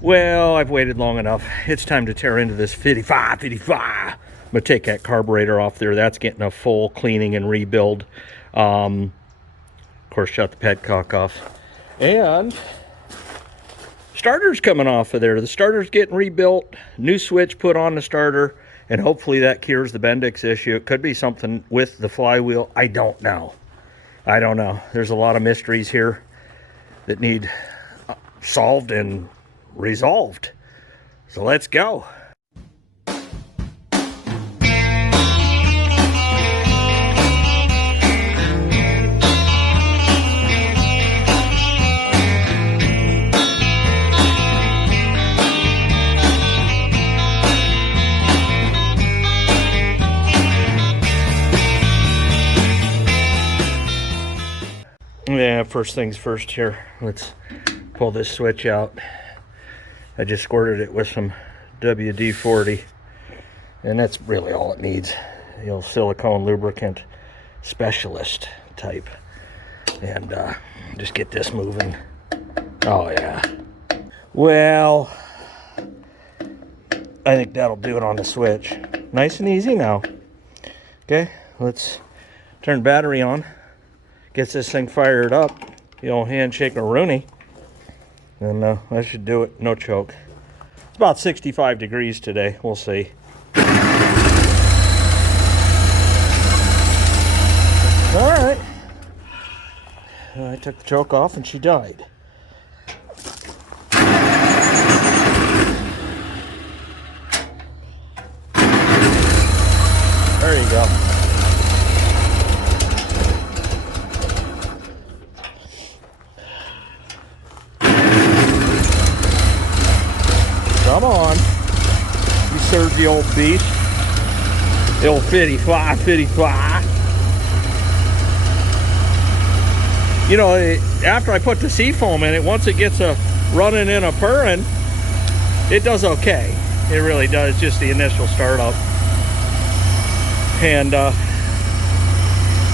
Well, I've waited long enough. It's time to tear into this 55. I'm gonna take that carburetor off there. That's getting a full cleaning and rebuild. Of course, shut the petcock off. And starter's coming off of there. The starter's getting rebuilt, new switch put on the starter, and hopefully that cures the Bendix issue. It could be something with the flywheel. I don't know. There's a lot of mysteries here that need solved and resolved. So let's go. Yeah, first things first here. Let's pull this switch out. I just squirted it with some WD-40, and that's really all it needs. You know, silicone lubricant specialist type. And just get this moving. Oh yeah. Well, I think that'll do it on the switch. Nice and easy now. Okay, let's turn battery on. Gets this thing fired up. You know, handshake a Rooney. And that should do it. No choke. It's about 65 degrees today. We'll see. Alright. I took the choke off and she died. There you go. Come on. You serve the old beast. The old 55. You know, after I put the seafoam in it, once it gets a running and a purring, it does okay. It really does, just the initial startup. And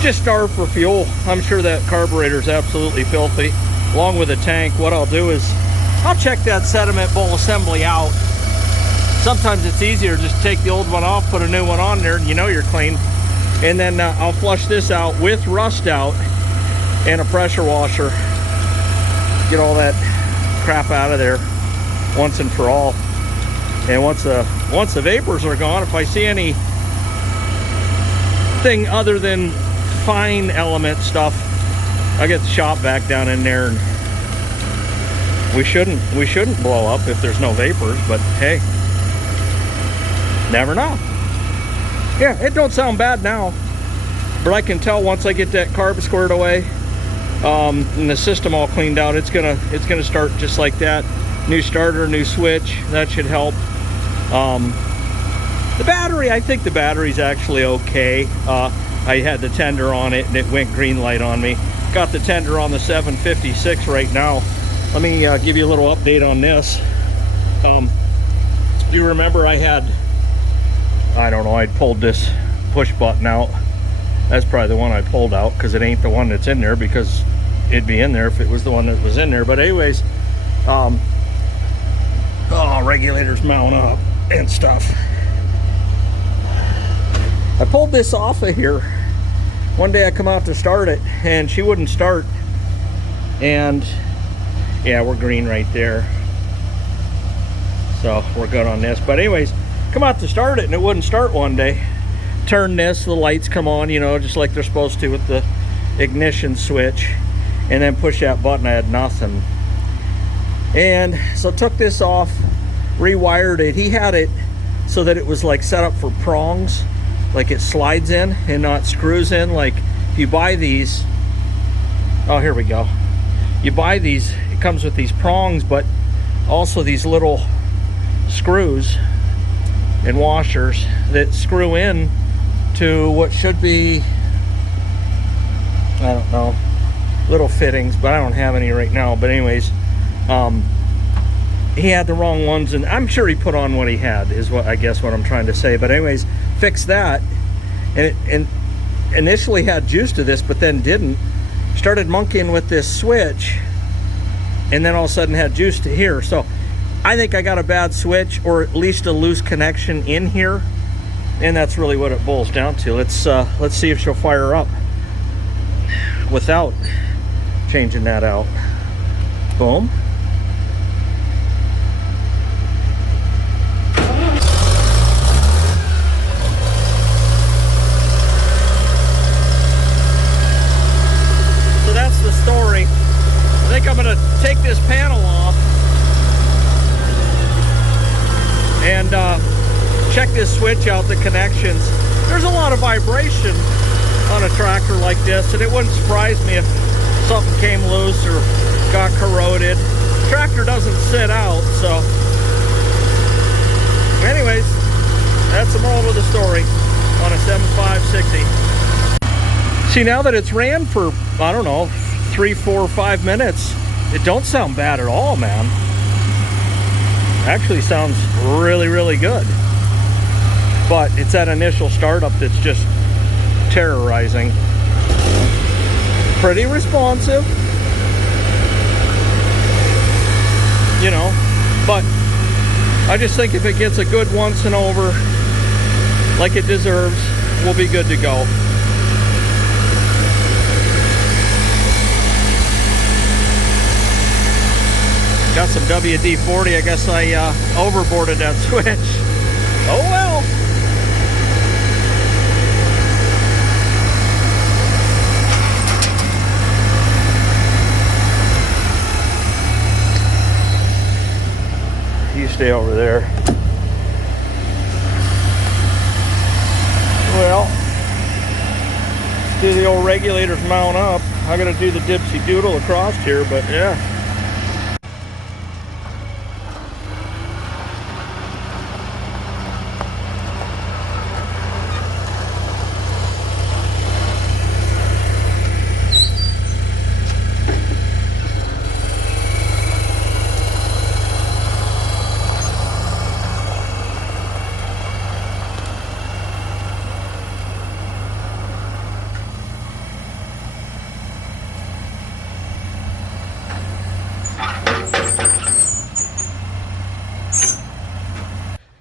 just starve for fuel. I'm sure that carburetor is absolutely filthy. Along with the tank, what I'll do is I'll check that sediment bowl assembly out. Sometimes it's easier just take the old one off, put a new one on there, and you know you're clean. And then I'll flush this out with rust out and a pressure washer. Get all that crap out of there once and for all. And once the vapors are gone, if I see anything other than fine element stuff, I'll get the shop vac down in there, and we shouldn't blow up if there's no vapors, but hey, never know. Yeah, it don't sound bad now, but I can tell once I get that carb squared away, and the system all cleaned out, it's gonna start just like that. New starter, new switch, that should help. The battery, I think the battery's actually okay. I had the tender on it and it went green light on me. Got the tender on the 756 right now. Let me give you a little update on this. You remember I don't know, I'd pulled this push button out. That's probably the one I pulled out because it ain't the one that's in there, because it'd be in there if it was the one that was in there. But anyways, regulators mount up and stuff. I pulled this off of here. One day I come out to start it and she wouldn't start. And yeah, we're green right there. So we're good on this. But anyways, come out to start it and it wouldn't start one day. Turn this, the lights come on, you know, just like they're supposed to with the ignition switch. And then push that button, I had nothing. And so took this off, rewired it. He had it so that it was like set up for prongs, like it slides in and not screws in. Like if you buy these, oh, here we go. You buy these, it comes with these prongs, but also these little screws and washers that screw in to what should be, I don't know, little fittings, but I don't have any right now. But anyways, he had the wrong ones, and I'm sure he put on what he had, is what I guess what I'm trying to say. But anyways, fixed that, and it initially had juice to this, but then didn't. Started monkeying with this switch, and then all of a sudden had juice to here. So I think I got a bad switch, or at least a loose connection in here, and that's really what it boils down to. Let's see if she'll fire up without changing that out. Boom. So that's the story. I think I'm gonna take this panel off and check this switch out, the connections. There's a lot of vibration on a tractor like this, and it wouldn't surprise me if something came loose or got corroded. Tractor doesn't sit out, so anyways, that's the moral of the story on a 7560. See, now that it's ran for, I don't know, 3, 4, 5 minutes, it don't sound bad at all, man. Actually sounds really, really good. But it's that initial startup that's just terrorizing. Pretty responsive, you know, but I just think if it gets a good once and over like it deserves, we'll be good to go. Got some WD-40. I guess I overboarded that switch. Oh well. You stay over there. Well, let's do the old regulators mount up. I gotta do the dipsy doodle across here, but yeah.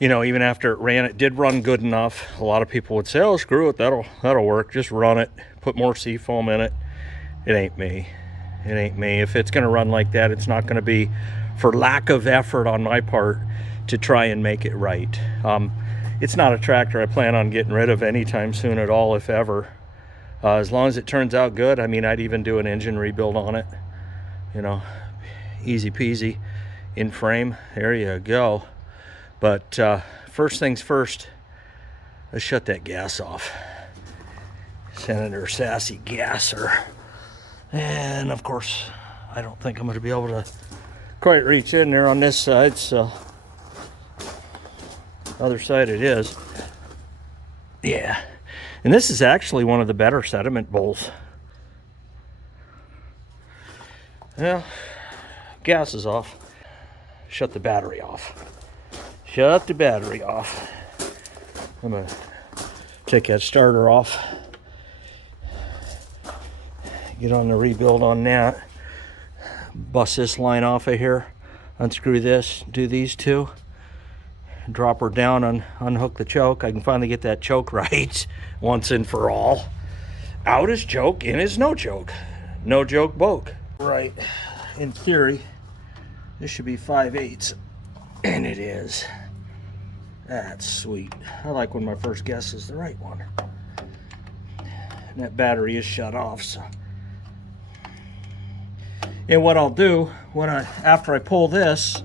You know, even after it ran, it did run good enough. A lot of people would say, oh, screw it, that'll work. Just run it, put more seafoam in it. It ain't me. It ain't me. If it's gonna run like that, it's not gonna be for lack of effort on my part to try and make it right. It's not a tractor I plan on getting rid of anytime soon at all, if ever. As long as it turns out good. I mean, I'd even do an engine rebuild on it. You know, easy peasy in frame. There you go. But first things first, let's shut that gas off. Senator Sassy Gasser. And of course, I don't think I'm going to be able to quite reach in there on this side, so other side it is. Yeah, and this is actually one of the better sediment bowls. Well, gas is off. Shut the battery off. Shut the battery off. I'm gonna take that starter off. Get on the rebuild on that. Bust this line off of here. Unscrew this. Do these two. Drop her down and unhook the choke. I can finally get that choke right once and for all. Out is choke, in is no choke. No joke boke. Right. In theory, this should be 5/8, and it is. That's sweet. I like when my first guess is the right one. And that battery is shut off, so. And what I'll do after I pull this,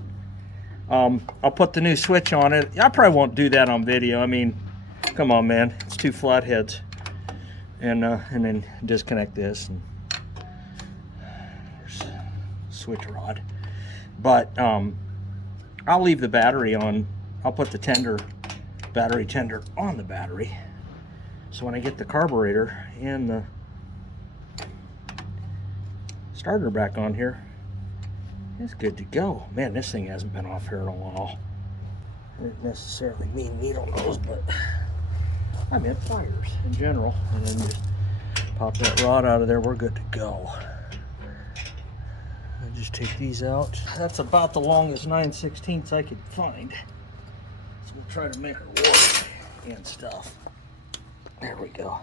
I'll put the new switch on it. I probably won't do that on video. I mean, come on, man, it's 2 flatheads, and then disconnect this and there's a switch rod. But I'll leave the battery on. I'll put the battery tender on the battery. So when I get the carburetor and the starter back on here, it's good to go. Man, this thing hasn't been off here in a while. I didn't necessarily mean needle nose, but I meant fires in general. And then just pop that rod out of there, we're good to go. I just take these out. That's about the longest 9/16 I could find. So we'll try to make her work and stuff. There we go.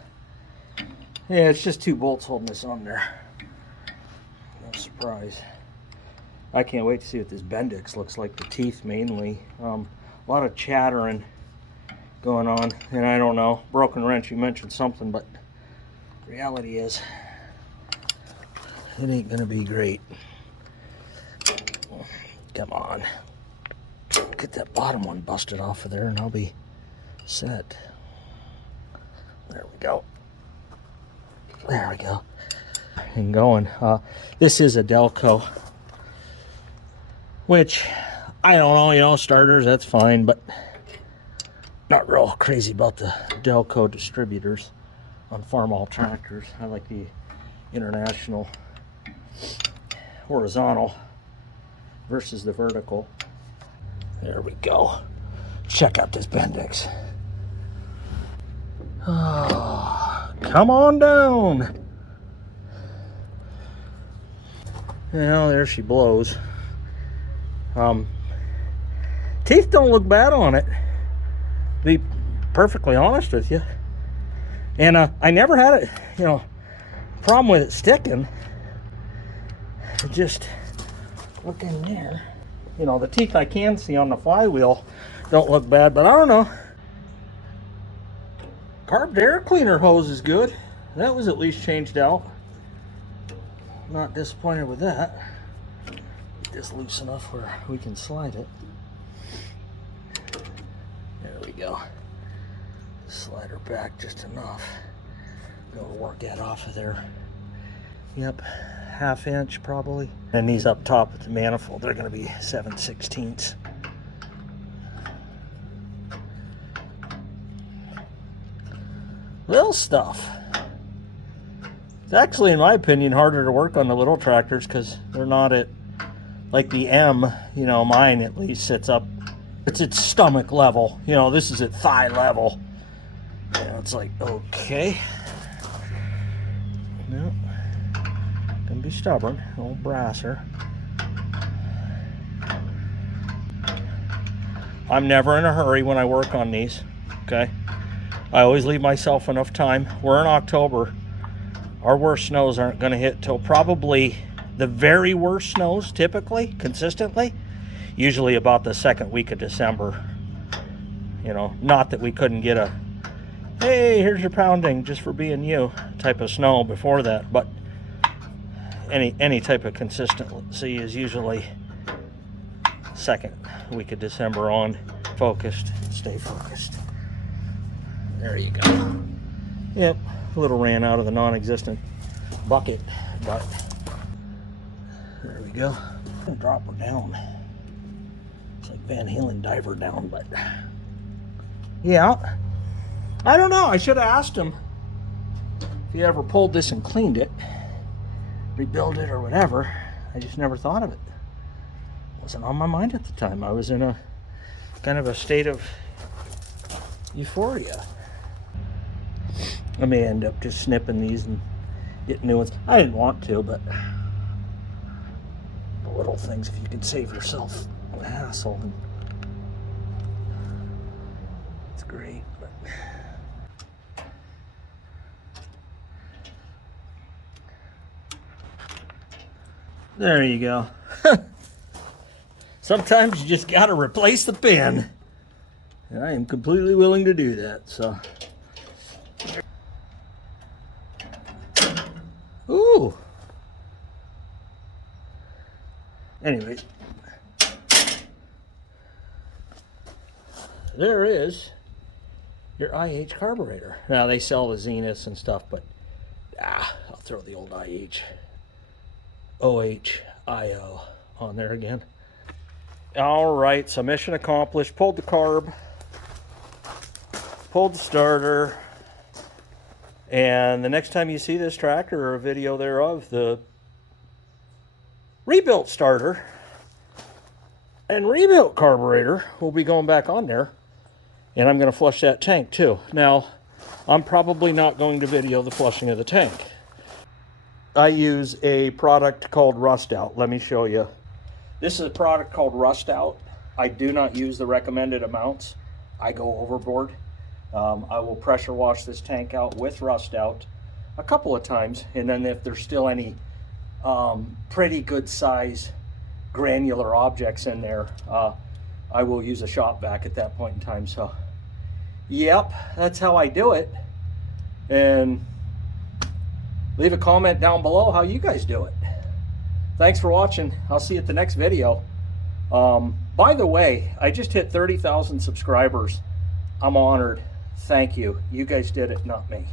Yeah, it's just 2 bolts holding this on there. No surprise. I can't wait to see what this Bendix looks like. The teeth mainly. A lot of chattering going on, and I don't know. Broken wrench, you mentioned something, but reality is it ain't gonna be great. Come on. Get that bottom one busted off of there and I'll be set. There we go. There we go. And going. This is a Delco, which I don't know, you know, starters, that's fine, but not real crazy about the Delco distributors on Farmall tractors. I like the international horizontal versus the vertical. There we go. Check out this Bendix. Oh, come on down. Well, there she blows. Teeth don't look bad on it, to be perfectly honest with you. And I never had it, you know, problem with it sticking. It just look in there. You know, the teeth I can see on the flywheel don't look bad, but I don't know. Carburetor cleaner hose is good. That was at least changed out. Not disappointed with that. Get this loose enough where we can slide it. There we go. Slide her back just enough. Go work that off of there. Yep, 1/2 inch probably. And these up top with the manifold, they're going to be 7/16. Little stuff. It's actually, in my opinion, harder to work on the little tractors because they're not at, like the M, you know, mine at least sits up. It's at stomach level. You know, this is at thigh level. Yeah, it's like, okay. No. Gonna be stubborn. Old brasser. I'm never in a hurry when I work on these. Okay. I always leave myself enough time. We're in October. Our worst snows aren't going to hit till probably the very worst snows, typically, consistently, usually about the 2nd week of December. You know, not that we couldn't get a, hey, here's your pounding just for being you type of snow before that, but any type of consistency is usually 2nd week of December on. Focused, stay focused. There you go. Yep, a little ran out of the non-existent bucket, but there we go. Drop her down. It's like Van Halen diver down, but yeah. I don't know. I should have asked him if he ever pulled this and cleaned it, rebuild it or whatever. I just never thought of it. It wasn't on my mind at the time. I was in a kind of a state of euphoria. I may end up just snipping these and getting new ones. I didn't want to, but the little things, if you can save yourself a hassle, and it's great. But there you go. Sometimes you just gotta replace the pin, and I am completely willing to do that. So. Ooh. Anyways, there is your IH carburetor. Now they sell the Zeniths and stuff, but I'll throw the old IH OHIO on there again. All right, so mission accomplished. Pulled the carb, pulled the starter. And the next time you see this tractor or a video thereof, the rebuilt starter and rebuilt carburetor will be going back on there. And I'm going to flush that tank too. Now, I'm probably not going to video the flushing of the tank. I use a product called Rust Out. Let me show you. This is a product called Rust Out. I do not use the recommended amounts. I go overboard. I will pressure wash this tank out with Rust Out a couple of times, and then if there's still any pretty good size granular objects in there, I will use a shop vac at that point in time. So yep, that's how I do it. And leave a comment down below how you guys do it. Thanks for watching. I'll see you at the next video. By the way, I just hit 30,000 subscribers. I'm honored. Thank you. You guys did it, not me.